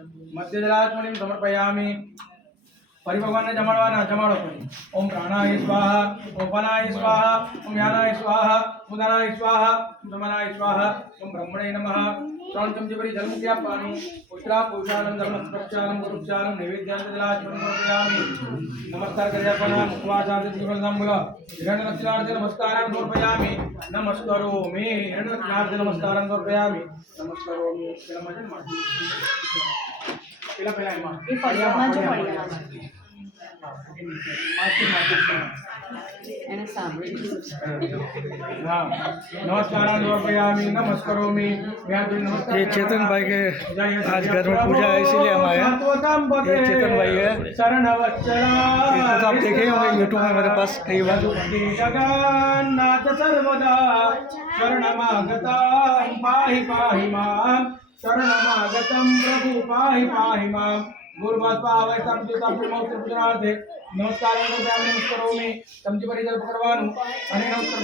मध्यजलात्मनिं समर्पयामि। परिभगवान ने जमाड़वाना जमाड़ो पड़ी। ओम प्राणाय स्वाहा, ओम पनाय स्वाहा, ओम यानाय स्वाहा, उदानाय स्वाहा, समनाय स्वाहा, ओम ब्रह्मणे नमः। श्रवण चमचे भरी जल मुखिया पानी उत्तरा पूजानम धर्मस्प्रक्षालम गुरुक्षालम नैवेद्यान जलाचमन समर्पयामि। नमस्कार करियापना मुखवाचार्य जीवनदाम्बुल हिरण्यदक्षिणार्थ नमस्कारं समर्पयामि। नमस्करोमि हिरण्यदक्षिणार्थ नमस्कारं समर्पयामि। नमस्करोमि પેલા પેલા એમાં એ ફળિયામાં જો ફળિયામાં એને સાંભળી हाँ नमस्कार समर्पयामि नमस्करोमि। ये चेतन भाई के आज घर में पूजा है इसीलिए हम आए हैं। ये चेतन भाई है, इनको तो आप देखे होंगे यूट्यूब में मेरे पास कई बार। जगन्नाथ सर्वदा शरणमागतं पाहि पाहि मां शरणमागतं प्रभु पाहि पाहि मां गुरुवत्पावै तमजुतापुमौत्रपुजनार्थे नमस्कार करोमि। तमजी परिजल पकड़वानु अने नमस्कार